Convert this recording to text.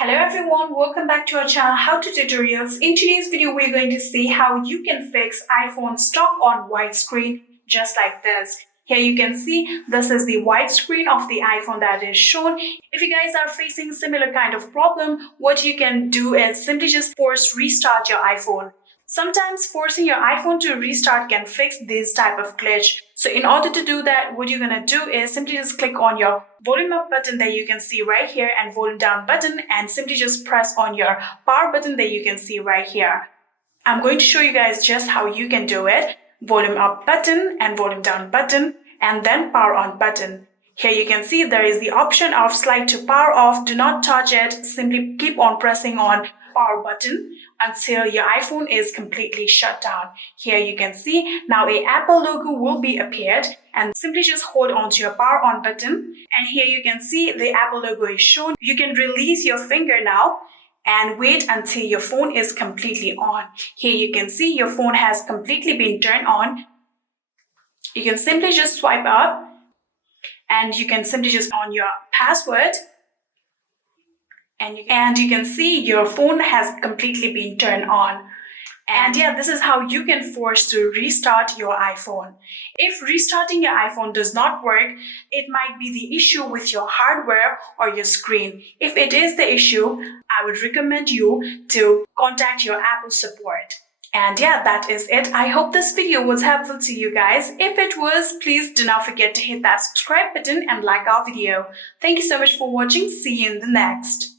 Hello everyone, welcome back to our channel How to Tutorials. In today's video, we're going to see how you can fix iPhone stuck on white screen just like this. Here you can see this is the white screen of the iPhone that is shown. If you guys are facing similar kind of problem, what you can do is simply just force restart your iPhone. Sometimes forcing your iPhone to restart can fix this type of glitch. So in order to do that, what you're going to do is simply just click on your volume up button that you can see right here and volume down button, and simply just press on your power button that you can see right here. I'm going to show you guys just how you can do it. Volume up button and volume down button and then power on button. Here you can see there is the option of slide to power off. Do not touch it. Simply keep on pressing on power button until your iPhone is completely shut down. Here you can see now a Apple logo will be appeared, and simply just hold on to your power on button, and here you can see the Apple logo is shown. You can release your finger now and wait until your phone is completely on. Here you can see your phone has completely been turned on. You can simply just swipe up and you can simply just on your password. And you can see your phone has completely been turned on. And yeah, this is how you can force to restart your iPhone. If restarting your iPhone does not work, it might be the issue with your hardware or your screen. If it is the issue, I would recommend you to contact your Apple support. And yeah, that is it. I hope this video was helpful to you guys. If it was, please do not forget to hit that subscribe button and like our video. Thank you so much for watching. See you in the next.